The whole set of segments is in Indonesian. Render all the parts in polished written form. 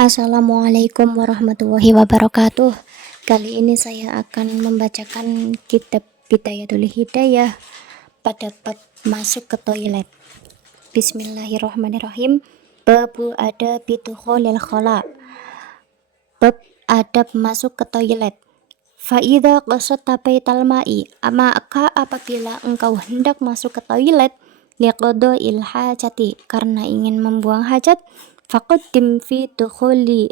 Assalamualaikum warahmatullahi wabarakatuh. Kali ini saya akan membacakan kitab Bidayatul Hidayah pada bab masuk ke toilet. Bismillahirrahmanirrahim. Babu adabi dukhulil khala. Bab adab masuk ke toilet. Faida qasadta baital ma'i, maka apabila engkau hendak masuk ke toilet, liqada'il hajati, karena ingin membuang hajat, faqaddim fi dukhuli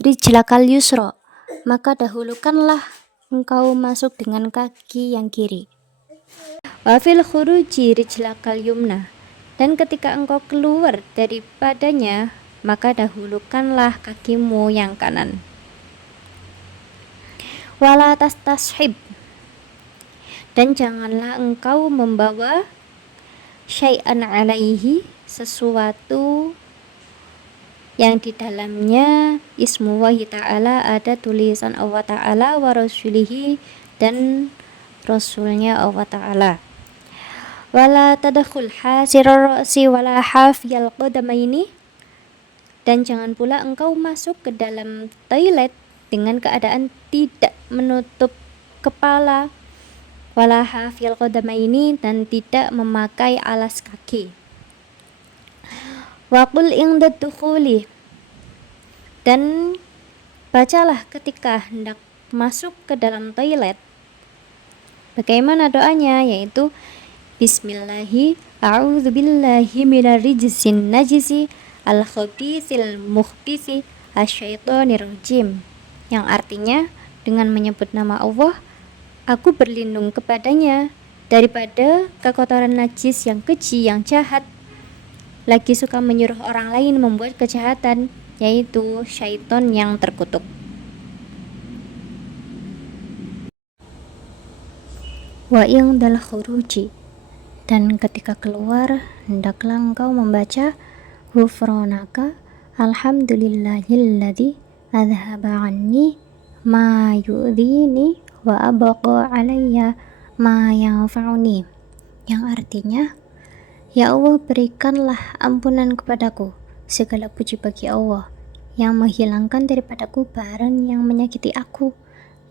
rijlakal yusra, maka dahulukanlah engkau masuk dengan kaki yang kiri. Wa fil khuruji rijlakal yumna, dan ketika engkau keluar daripadanya, maka dahulukanlah kakimu yang kanan. Wala tastashib, dan janganlah engkau membawa syai'an alaihi, sesuatu yang di dalamnya ismullahi ta'ala, ada tulisan Allah ta'ala, wa rasulihi, dan rasulnya Allah ta'ala. Wala tadkhul hasirar ra'si wala hafiyal qadamaini, dan jangan pula engkau masuk ke dalam toilet dengan keadaan tidak menutup kepala, wala hafiyal qadamaini, dan tidak memakai alas kaki. Wa qul inda dukhuli, dan bacalah ketika hendak masuk ke dalam toilet. Bagaimana doanya? Yaitu Bismillahi a'udzubillahi minar rijsin najisi al-khabithil mukhbisi asyaitonir rajim, yang artinya dengan menyebut nama Allah, aku berlindung kepadanya daripada kekotoran najis yang keji, yang jahat, lagi suka menyuruh orang lain membuat kejahatan, yaitu syaiton yang terkutuk. Wa indal khuruji, dan ketika keluar hendaklah engkau membaca ghufranaka alhamdulillahilladzi adhaba anni ma yu'dhini wa abqa alayya ma yanfa'uni, yang artinya, ya Allah, berikanlah ampunan kepadaku, segala puji bagi Allah yang menghilangkan daripadaku barang yang menyakiti aku,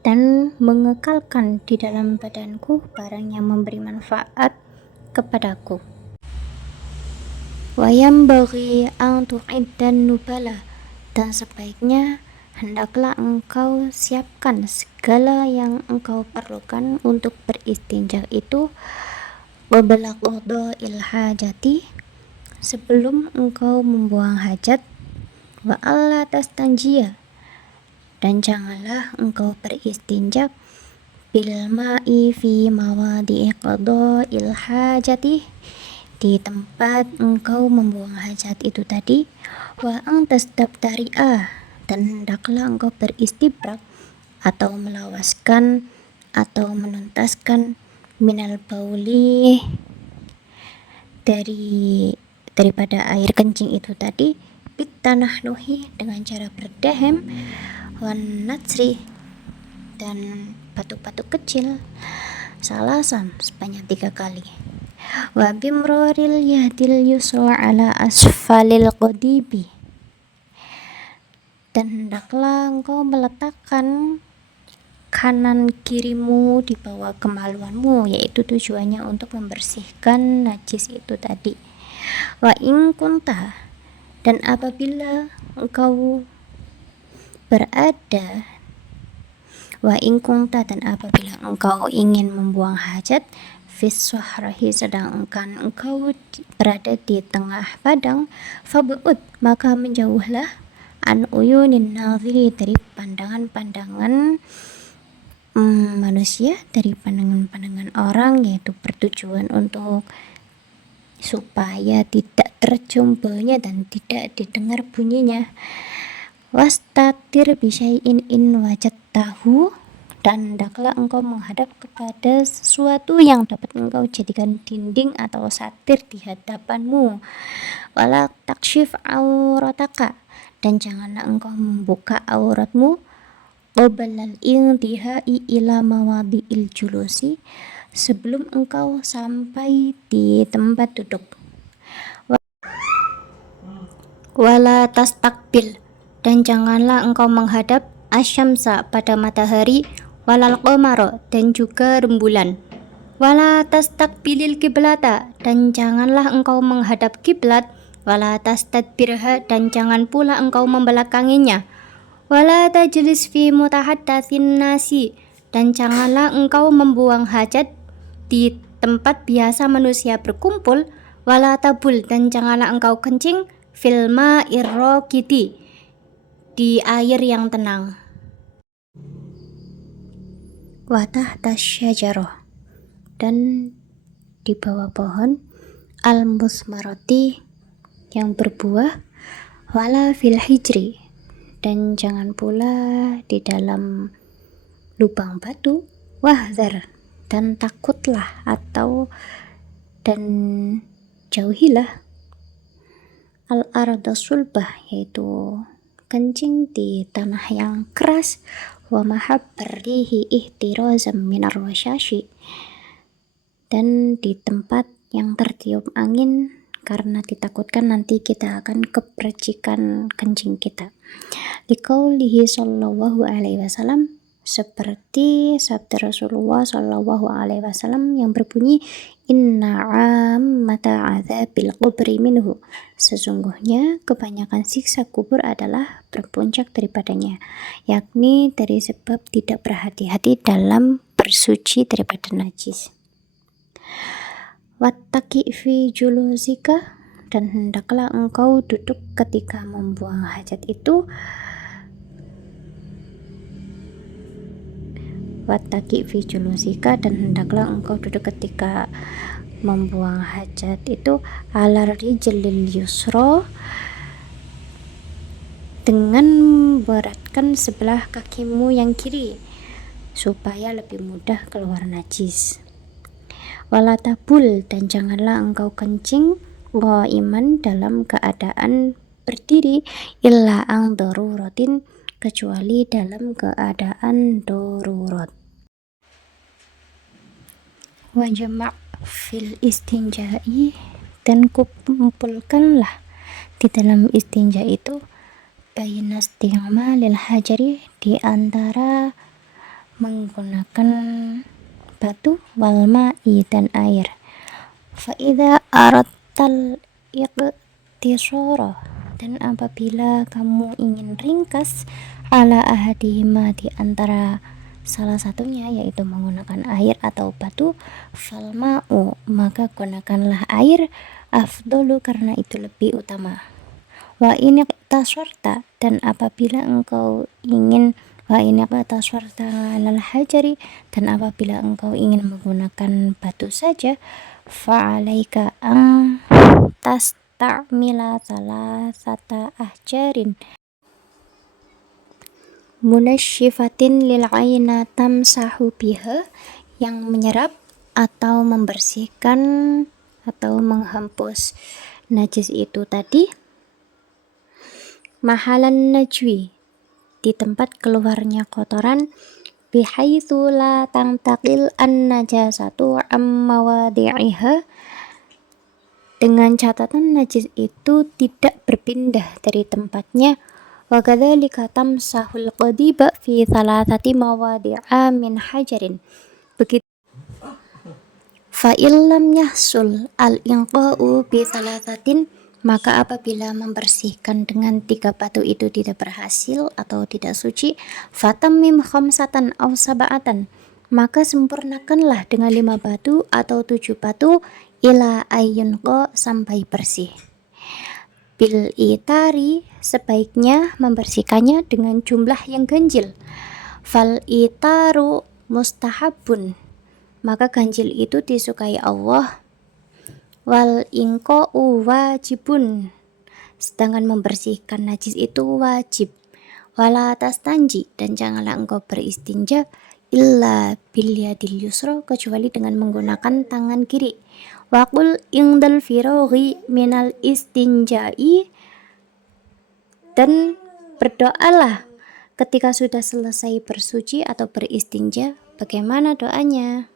dan mengekalkan di dalam badanku barang yang memberi manfaat kepadaku. Wa yambaghi an tu'iddan nubala, dan sebaiknya hendaklah engkau siapkan segala yang engkau perlukan untuk beristinja itu, qabla qada'il hajati, sebelum engkau membuang hajat, wa alla tastanjia, dan janganlah engkau beristinja bil ma'i fi mawadi'i qada'il hajati, di tempat engkau membuang hajat itu tadi, wa antastabtari'a, dan hendaklah engkau beristibrak atau melawaskan atau menuntaskan minal bauli, daripada air kencing itu tadi, bitanah nuhi, dengan cara berdahem, wan natsri, dan batuk-batuk kecil, salasan, sebanyak 3 kali, wa bimroril yahdil yusra ala asfalil qadibi, dan hendaklah engkau meletakkan kanan kirimu di bawah kemaluanmu, yaitu tujuannya untuk membersihkan najis itu tadi. Wa in kunta, dan apabila engkau berada, wa in kunta, dan apabila engkau ingin membuang hajat, fis sahrahi, sedangkan engkau berada di tengah padang, fab'ud, maka menjauhlah, an uyunin nadhiri, dari pandangan-pandangan manusia, dari pandangan-pandangan orang, yaitu bertujuan untuk supaya tidak tercium baunya dan tidak didengar bunyinya. Wastatir bisyai'in in wajadtahu, dan hendaklah engkau menghadap kepada sesuatu yang dapat engkau jadikan dinding atau satir di hadapanmu. Wala takshif aurataka, dan janganlah engkau membuka auratmu, qablal intihai ila mawadi'il julusi, sebelum engkau sampai di tempat duduk. Wala tastakbil, dan janganlah engkau menghadap asyamsa pada matahari, walal qamara dan juga rembulan. Wala tastaqbilil kiblata dan janganlah engkau menghadap kiblat, wala tastadbirha dan jangan pula engkau membelakanginya. Wala tajlis fi mutahaddatsin nasi dan janganlah engkau membuang hajat di tempat biasa manusia berkumpul. Wala tabul dan janganlah engkau kencing fil ma'ir raqidi di air yang tenang. Wa tahta syajarah dan di bawah pohon al-musmarati yang berbuah, wala fil hijri dan jangan pula di dalam lubang batu, wahzar dan takutlah atau dan jauhilah al-arda sulbah yaitu kencing di tanah yang keras, wa mahabbarrihi ihtirazam minar wasyashi dan di tempat yang tertiup angin karena ditakutkan nanti kita akan kepercikan kencing kita. Liqaulihi sallallahu alaihi wasallam, seperti sabda Rasulullah sallallahu alaihi wasallam yang berbunyi, inna ammata adzabil qubri minhu, sesungguhnya kebanyakan siksa kubur adalah berpuncak daripadanya, yakni dari sebab tidak berhati-hati dalam bersuci daripada najis. Wattaki fi julusika dan hendaklah engkau duduk ketika membuang hajat itu. Wattaki fi julusika dan hendaklah engkau duduk ketika membuang hajat itu alar rijlil yusra dengan memberatkan sebelah kakimu yang kiri supaya lebih mudah keluar najis. Wala tabul dan janganlah engkau kencing qaiman dalam keadaan berdiri illa ang daruratin kecuali dalam keadaan darurat. Wa jama' fil istinja'i dan kumpulkanlah di dalam istinja itu baina isti'malil hajari di antara menggunakan batu wal ma'i dan air. Fa idza aradtal iqtisara dan apabila kamu ingin ringkas ala ahadihima di antara salah satunya yaitu menggunakan air atau batu, fal ma'u maka gunakanlah air, afdalu karena itu lebih utama. Wa in iqtasarta dan apabila engkau ingin wa in iqtasarta alal hajari dan apabila engkau ingin menggunakan batu saja, fa'alaika ang tasta'mila salasata ahjarin munasyifatin lil aina tamsahu biha yang menyerap atau membersihkan atau menghapus najis itu tadi, mahalan najwi di tempat keluarnya kotoran, bihaitsu la tantaqil an-najasatu ammawadi'iha dengan catatan najis itu tidak berpindah dari tempatnya. Wa kadzalika tamsahul qadiba fi thalathati mawadi'a min hajarin. Begitu fa illam yahsul al-inqa'u bi thalathatin maka apabila membersihkan dengan 3 batu itu tidak berhasil atau tidak suci, fatammim khamsatan aw sab'atan maka sempurnakanlah dengan 5 batu atau 7 batu ila ayyunqa sampai bersih. Bil itari sebaiknya membersihkannya dengan jumlah yang ganjil. Fal itaru mustahabun maka ganjil itu disukai Allah. Wal inqa'u wajibun sedangkan membersihkan najis itu wajib. Wala tastanji dan janganlah engkau beristinja illa bil yadil yusra kecuali dengan menggunakan tangan kiri. Waqul indal firaghi minal istinja'i dan berdoalah ketika sudah selesai bersuci atau beristinja. Bagaimana doanya?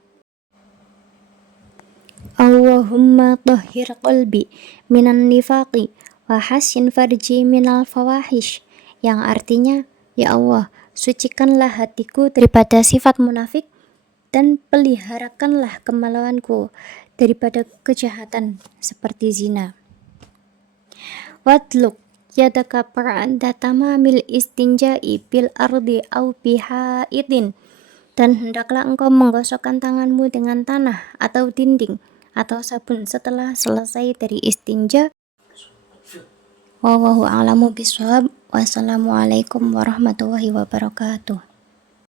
Allahumma tahhir qalbi minan nifaqi wa hassin farji minal fawahish yang artinya, "Ya Allah, sucikanlah hatiku daripada sifat munafik dan peliharakanlah kemaluanku daripada kejahatan seperti zina." Wadluk yadaka pra'anda tamamil istinja'i bil ardi au bihaidin, dan hendaklah engkau menggosokkan tanganmu dengan tanah atau dinding atau sabun setelah selesai dari istinja. Wallahu a'lamu bishawab. Wassalamualaikum warahmatullahi wabarakatuh.